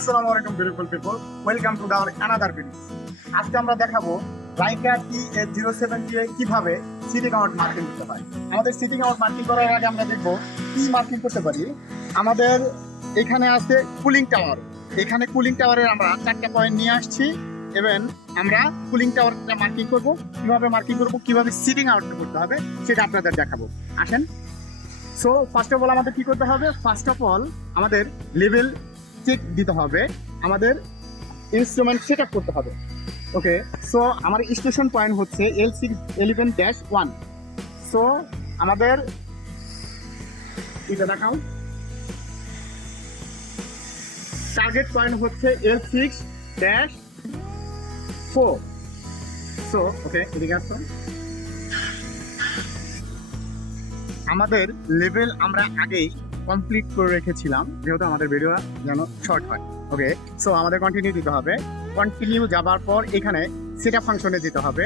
আসসালামু আলাইকুম beautiful people, welcome to our another video. আজকে আমরা দেখাবো লাইকা T807 দিয়ে কিভাবে সিটি কাউন্ট মার্কিং করতে হয়। আমাদের সিটি কাউন্ট মার্কিং করার আগে আমরা দেখবো কি মার্কিং করতে পারি। আমাদের এখানে আছে কুলিং টাওয়ার। এখানে কুলিং টাওয়ারের আমরা 4টা পয়েন্ট নিয়ে আসছি এবং আমরা কুলিং টাওয়ারটা মার্কিং করব। কিভাবে মার্কিং করব, কিভাবে সিটিং আউট করতে হবে সেটা আপনাদের দেখাবো। আসেন। সো ফার্স্ট অফ অল আমাদের কি করতে হবে? ফার্স্ট অফ অল আমাদের লেভেল চেক দিতে হবে, আমাদের ইনস্ট্রুমেন্ট সেট আপ করতে হবে। ওকে, সো আমার স্টেশন পয়েন্ট হচ্ছে L611-1। সো আমাদের এটা দেখাও, টার্গেট পয়েন্ট হচ্ছে L6-4। সো ওকে, এদিকে আসো। আমাদের লেভেল আমরা আগেই কমপ্লিট করে রেখেছিলাম, যেহেতু আমাদের ভিডিও যেন শর্ট হয়। ওকে, সো আমাদের কন্টিনিউ দিতে হবে। কন্টিনিউ যাবার পর এখানে সেট আপ ফাংশনে যেতে হবে।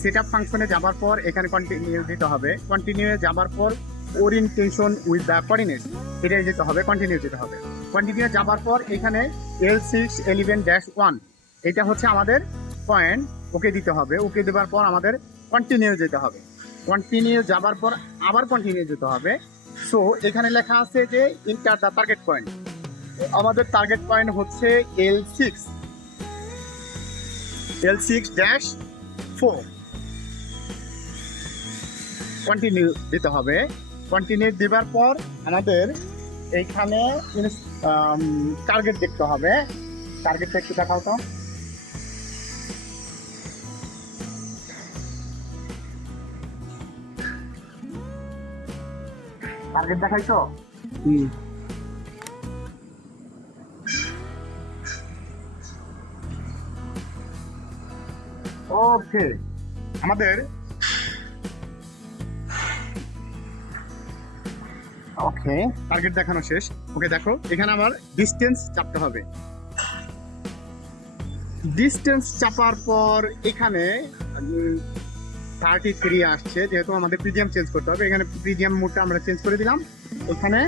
সেট আপ ফাংশনে যাবার পর এখানে কন্টিনিউ দিতে হবে। কন্টিনিউ যাবার পর ওরিয়েন্টেশন উইথ দ্য কোঅর্ডিনেটস এটাই যেতে হবে, কন্টিনিউ যেতে হবে। কন্টিনিউ যাবার পর এখানে L611-1 এটা হচ্ছে আমাদের পয়েন্ট, ওকে দিতে হবে। ওকে দেওয়ার পর আমাদের কন্টিনিউ যেতে হবে। কন্টিনিউ যাবার পর আবার কন্টিনিউ যেতে হবে। সো এখানে লেখা আছে যে ইন্টার দ্য টার্গেট পয়েন্ট। আমাদের টার্গেট পয়েন্ট হচ্ছে L6-4। কন্টিনিউ দিতে হবে। কন্টিনিউ দেওয়ার পর আমাদের এইখানে টার্গেট দেখতে হবে। টার্গেটটা একটু দেখাও তো। টার্গেট দেখাইছো? ওকে, আমাদের ওকে টার্গেট দেখানো শেষ। ওকে দেখো, এখানে আমার ডিস্টেন্স চাপতে হবে। ডিস্টেন্স চাপার পর এখানে 33 আসছে, যেহেতু আমাদের প্রিজিয়াম চেঞ্জ করতে হবে। এখানে প্রিজিয়াম মোডটা আমরা চেঞ্জ করে দিলাম। এখানে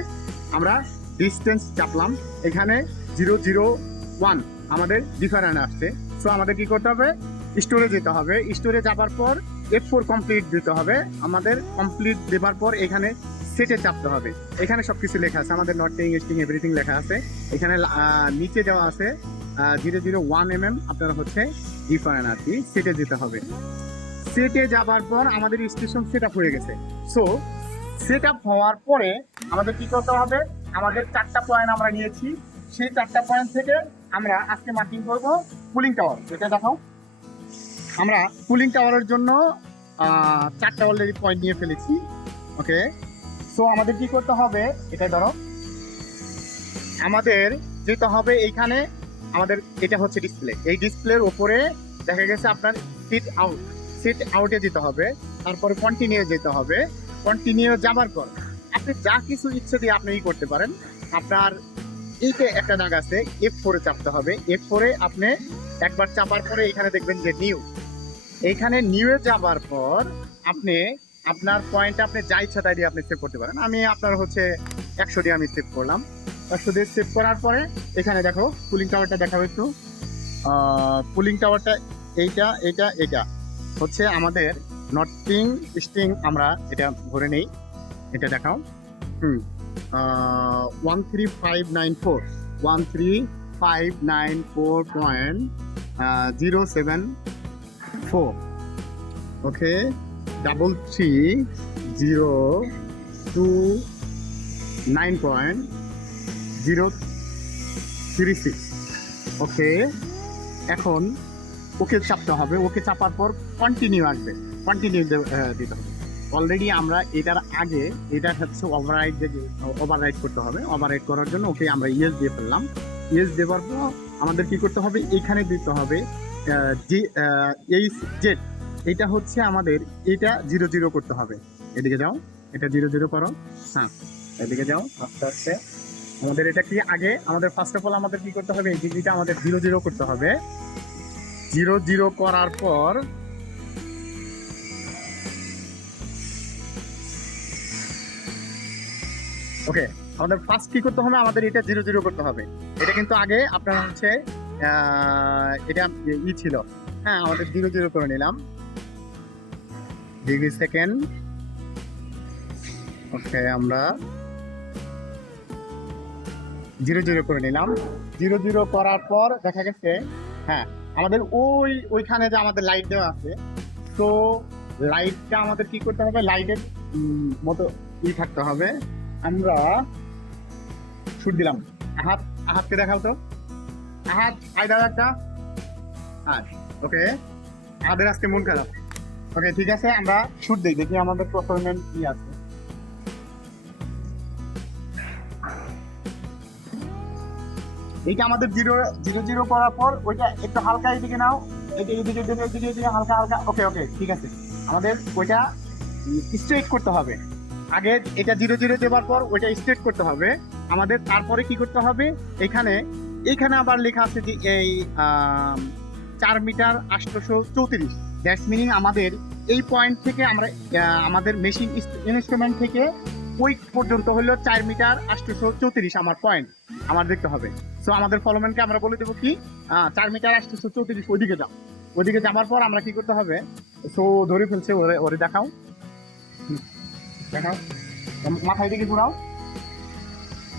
আমরা ডিস্টেন্স চাপলাম। এখানে 001 আমাদের ডিফারেন্ট আসছে। সো আমাদের কি করতে হবে? স্টোরে যেতে হবে। স্টোরে যাবার পর F4 কমপ্লিট দিতে হবে। আমাদের কমপ্লিট দেবার পর এখানে সেটে চাপতে হবে। এখানে সবকিছু লেখা আছে, আমাদের নটিং স্টিং এভরিথিং লেখা আছে। এখানে নিচে দেওয়া আছে 001 mm আপনারা হচ্ছে ডিফারেন্ট আর কি, সেটে যেতে হবে। সেটে যাবার পর আমাদের স্টেশন সেট আপ হয়ে গেছে। সো সেট আপ হওয়ার পরে আমাদের কি করতে হবে? আমাদের 4টা পয়েন্ট আমরা নিয়েছি। সেই 4টা পয়েন্ট থেকে আমরা আজকে মার্কিং করব কুলিং টাওয়ার। এটা দেখাও। আমরা কুলিং টাওয়ারের জন্য 4টা অলরেডি পয়েন্ট নিয়ে ফেলেছি। ওকে, সো আমাদের কি করতে হবে? এটা ধরো, আমাদের যেতে হবে এইখানে। আমাদের এটা হচ্ছে ডিসপ্লে। এই ডিসপ্লের উপরে দেখা গেছে আপনার সিট আউট। সিট আউটে যেতে হবে, তারপরে কন্টিনিউ যেতে হবে। কন্টিনিউ যাবার পর আপনি যা কিছু ইচ্ছে দিয়ে আপনি করতে পারেন। আপনার এইটা একটা দাগ আছে, F4 চাপতে হবে। F4 আপনি একবার চাপার পরে এখানে দেখবেন যে নিউ। এইখানে নিউয়ে যাবার পর আপনি আপনার পয়েন্ট আপনি যা ইচ্ছা তাই দিয়ে আপনি সেভ করতে পারেন। আমি আপনার হচ্ছে 100 দিয়ে আমি সেভ করলাম। 100 দিয়ে সেভ করার পরে এখানে দেখো কুলিং টাওয়ারটা দেখাবো একটু। কুলিং টাওয়ারটা এইটা এটা এটা হচ্ছে আমাদের নটিং স্টিং। আমরা এটা ধরে নেই, এটা দেখাও। 13594.074। ওকে, 33029.036। ওকে, এখন ওকে চাপতে হবে। ওকে চাপার পর কন্টিনিউ আসবে। কন্টিনিউ দিতে হবে। অলরেডি আমরা এটার আগে এটা হচ্ছে ওভাররাইড করতে হবে। ওভাররাইড করার জন্য ওকে আমরা ইয়েস দিয়ে ফেললাম। ইয়েস দেওয়ার পর আমাদের কি করতে হবে? এখানে দিতে হবে জেড। এটা হচ্ছে আমাদের, এটা 00 করতে হবে। এদিকে যাও, এটা 00 করো। হ্যাঁ, এদিকে যাও আস্তে আস্তে। আমাদের এটা কি আগে আমাদের ফার্স্ট অফ অল আমাদের কি করতে হবে? এই ডিগ্রিটা আমাদের 00 করতে হবে। 00 করার পর ওকে আমাদের ফার্স্ট কি করতে হবে, আমাদের এটা 0 0 করতে হবে। এটা কিন্তু আগে আপনার হচ্ছে এটা ছিল, হ্যাঁ আমাদের 0 0 করে নিলাম ডিগ্রি সেকেন্ড। ওকে, আমরা 0 0 করে নিলাম। 0 0 করার পর দেখা গেছে হ্যাঁ আমাদের ওইখানে যে আমাদের লাইট দেওয়া আছে, তো লাইটটা আমাদের কি করতে হবে, লাইটের মতো থাকতে হবে। আমরা শুট দিলাম। আহাতকে দেখাও তো, আহাত আই দাও একটা। ওকে, আমাদের আজকে মন খারাপ। ওকে ঠিক আছে, আমরা শুট দিই, দেখি আমাদের পারফরমেন্স কি আছে। এইটা আমাদের 0 0 0 করার পর ওইটা একটু হালকা এদিকে নাও, এদিকে হালকা হালকা। ওকে ওকে ঠিক আছে, আমাদের ওইটা স্ট্রেট করতে হবে। আগে এটা 0 0 দেওয়ার পর ওইটা স্ট্রেট করতে হবে আমাদের। তারপরে কি করতে হবে, এখানে আবার লেখা আছে যে এই 4 মিটার 834। দ্যাটস মিনিং আমাদের এই পয়েন্ট থেকে আমরা আমাদের মেশিন ইনস্ট্রুমেন্ট থেকে ওই পর্যন্ত হলো 4 মিটার 834 আমার পয়েন্ট আমার দেখতে হবে। সো আমাদের ফলোম্যানকে আমরা বলে দেবো কি 4 মিটার 834 ওইদিকে যাও। ওইদিকে যাওয়ার পর আমরা কি করতে হবে, সো ধরে ফেলছে, ওরে দেখাও দেখাও, মাথায় দিকে ঘুরাও।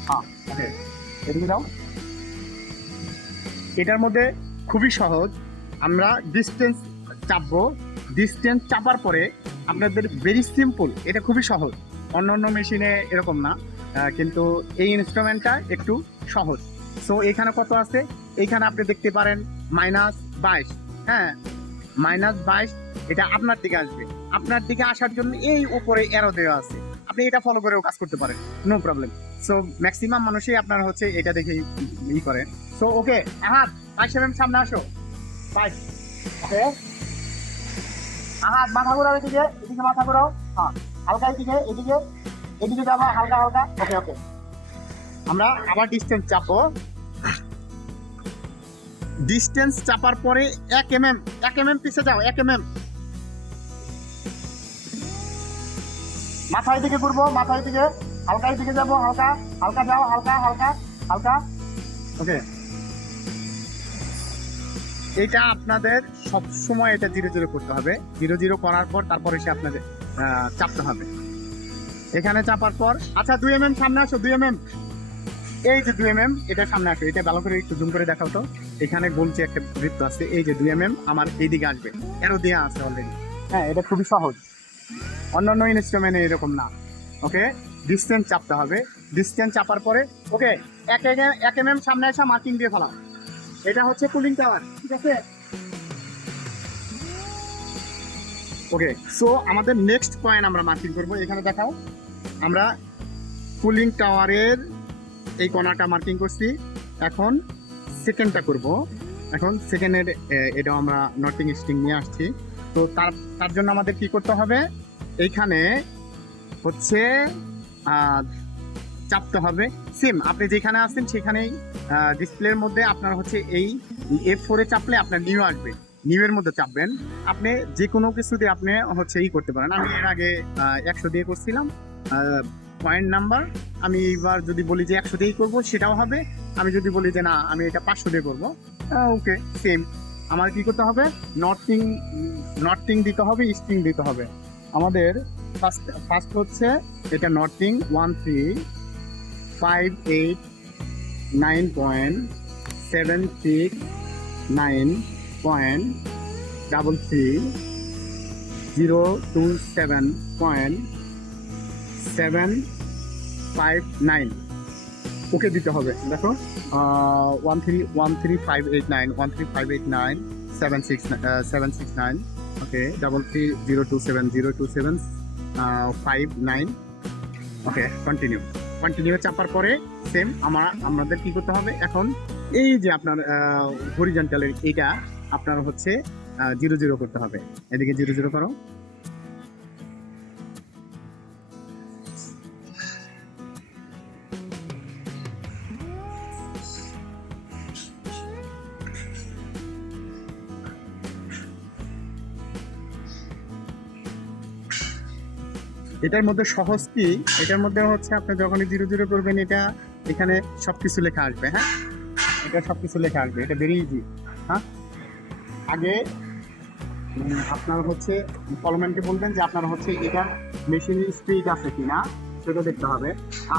হ্যাঁ ওকে, এদিকে যাও। এটার মধ্যে খুবই সহজ, আমরা ডিস্টেন্স চাপবো। ডিস্টেন্স চাপার পরে আপনাদের ভেরি সিম্পল, এটা খুবই সহজ। অন্য মেশিনে এরকম না, কিন্তু এই ইনস্ট্রুমেন্টটা একটু সহজ। সো এখানে কত আছে, এইখানে আপনি দেখতে পারেন -22। হ্যাঁ -22, এটা আপনার দিকে আসবে। আপনার দিকে আসার জন্য এই উপরে অ্যারো দেওয়া আছে, আপনি এটা ফলো করেও কাজ করতে পারেন, নো প্রবলেম। সো ম্যাক্সিমাম মানুষই আপনার হচ্ছে এটা দেখেই করেন। সো ওকে, আহাত 5 সামনে আসো, 5। ওকে, আহাত মাথা ঘোরাও, এদিকে মাথা ঘোরাও। হ্যাঁ হালকা এদিকে যাবা, হালকা হালকা। ওকে ওকে, আমরা আবার ডিস্টেন্স চাপবো। ডিস্টেন্স চাপার পরে 1 mm পিছে যাও, 1 mm মাথায় দিকে ঘুরবো, মাথায় দিকে হালকা দিকে যাবো, হালকা হালকা যাও, হালকা হালকা হালকা। ওকে, এটা আপনাদের সব সময় এটা 0 0 করতে হবে। 0 0 করার পর তারপরে সে আপনাদের চাপতে হবে। এখানে চাপার পর আচ্ছা 2 mm সামনে আসো, 2 mm, এই যে 2 mm, এটা সামনে আসো। এটা ভালো করে একটু জুম করে দেখাও তো। এখানে বলছি একটা বৃত্ত আছে, এই যে 2 mm আমার এইদিকে আসবে, এরও দেওয়া আছে অলরেডি। হ্যাঁ এটা খুবই সহজ, অন্যান্য ইনস্ট্রুমেন্টে এরকম না। ওকে, ডিস্টেন্স চাপতে হবে। ডিস্টেন্স চাপার পরে ওকে 1 mm সামনে আসা, মার্কিং দিয়ে ফেলাও। এটা হচ্ছে কুলিং টাওয়ার, ঠিক আছে। ওকে, সো আমাদের নেক্সট পয়েন্ট আমরা মার্কিং করবো। এখানে দেখাও, আমরা কুলিং টাওয়ারের এই কোণাটা মার্কিং করছি। এখন সেকেন্ডটা করব। এখন সেকেন্ডের এটাও আমরা নটিং স্ট্রিং নিয়ে আসছি। তো তার জন্য আমাদের কি করতে হবে, এইখানে হচ্ছে চাপতে হবে। সেম আপনি যেখানে আছেন সেখানেই ডিসপ্লের মধ্যে আপনার হচ্ছে এই F4 এ চাপলে আপনার নিউ আসবে, নিউ এর মধ্যে চাপবেন। আপনি যে কোনো কিছু দিয়ে আপনি হচ্ছে করতে পারেন। আমি এর আগে 100 দিয়ে করছিলাম পয়েন্ট নাম্বার। আমি এবার যদি বলি যে 100 দিয়েই করবো সেটাও হবে। আমি যদি বলি যে না আমি এটা 500 দিয়ে করবো, ওকে সেম। আমার কি করতে হবে, নটিং দিতে হবে, স্ট্রিং দিতে হবে। আমাদের ফার্স্ট হচ্ছে এটা নটিং 131.769.027.759 ওকে দিতে হবে। দেখো 131389769 ওকে 33027 ওকে কন্টিনিউ চাপার পরে সেম আমাদের কি করতে হবে, এখন এই যে আপনার হরিজন্টালের এইটা আপনার হচ্ছে 0 0 করতে হবে। এদিকে 0 0 করো। এটার মধ্যে সহজ কি, এটার মধ্যে হচ্ছে আপনি যখনই 0 0 করবেন এটা এখানে সবকিছু লেখা আসবে। হ্যাঁ, এটা সবকিছু লেখা আসবে, এটা ভেরি ইজি। হ্যাঁ, আগে আপনার হচ্ছে কলম্যানকে বলবেন যে আপনার হচ্ছে এটা মেশিনের স্পিড আছে কিনা সেটা দেখতে হবে।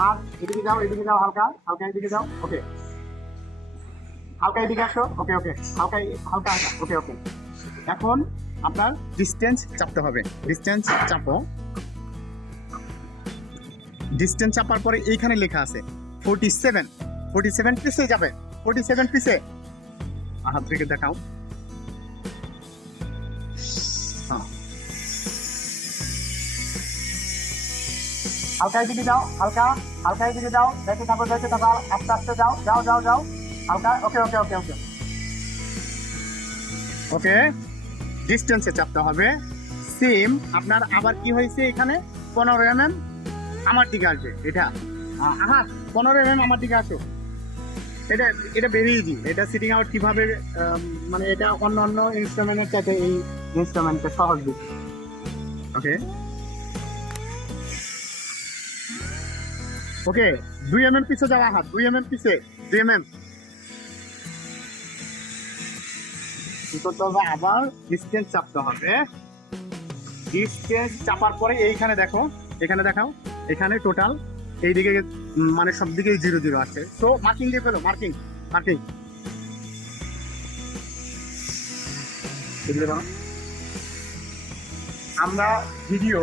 আর এদিকে যাও, এদিকে যাও, হালকা হালকা এদিকে যাও। ওকে, হালকা এদিকে আসো। ওকে ওকে, হালকা হালকা হালকা। ওকে ওকে, এখন আপনার ডিস্টেন্স চাপতে হবে। ডিস্টেন্স চাপো। ডিস্টেন্স চাপার পরে এইখানে লেখা আছে 47। 47 পিসে যাবে, 47 পিসে। হাত থেকে দেখাও। হালকা এদিকে যাও, হালকা হালকা এদিকে যাও, দেখে থাকো দেখে থাকো, আস্তে আস্তে যাও যাও যাও যাও, হালকা। ওকে ওকে ওকে ওকে ওকে, ডিস্টেন্সে চাপতে হবে। সেম আপনার আবার কি হয়েছে এখানে 15 mm আমার দিকে আসবে। এটা হ্যাঁ 15 mm আমার দিকে আসো। এটা এটা ভেরি ইজি। এটা সিটিং আউট কিভাবে মানে এটা অন্য অন্য ইনস্ট্রুমেন্টের সাথে এই ইনস্ট্রুমেন্টটা সহজ বেশি। ওকে ওকে, 2 mm পিছে যাওয়া, হাত 2 mm পিছে, 2 mm কি করতে হবে, আবার ডিস্টেন্স চাপতে হবে। ডিস্টেন্স চাপার পরে এইখানে দেখো, এখানে দেখাও, এখানে টোটাল এইদিকে মানে সব দিকে 0 0 আছে। সো মার্কিং দিয়ে ফেলো, মার্কিং মার্কিং। আমরা ভিডিও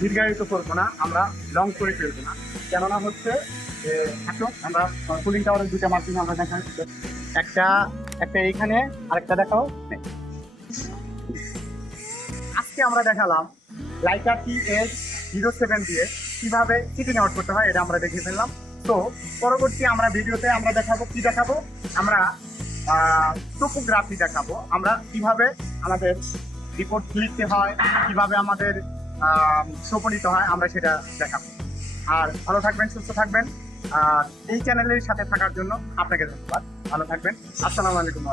দীর্ঘায়িত করবো না, আমরা লং করে ফেলবো না, কেননা হচ্ছে আসো আমরা কুলিং টাওয়ারের 2টা মার্কিং আমরা দেখাই। একটা একটা এইখানে, আরেকটা দেখাও। আজকে আমরা দেখালাম লাইকা TS07 দিয়ে কিভাবে সিটিং আউট করতে হয়, এটা আমরা দেখে ফেললাম। তো পরবর্তী আমরা ভিডিওতে আমরা দেখাবো, কি দেখাবো, আমরা টোপোগ্রাফি দেখাবো, আমরা কিভাবে আমাদের রিপোর্ট লিখতে হয়, কিভাবে আমাদের শোপনিত হয়, আমরা সেটা দেখাবো। আর ভালো থাকবেন, সুস্থ থাকবেন। আর এই চ্যানেলের সাথে থাকার জন্য আপনাকে ধন্যবাদ। ভালো থাকবেন। আসসালামু আলাইকুম।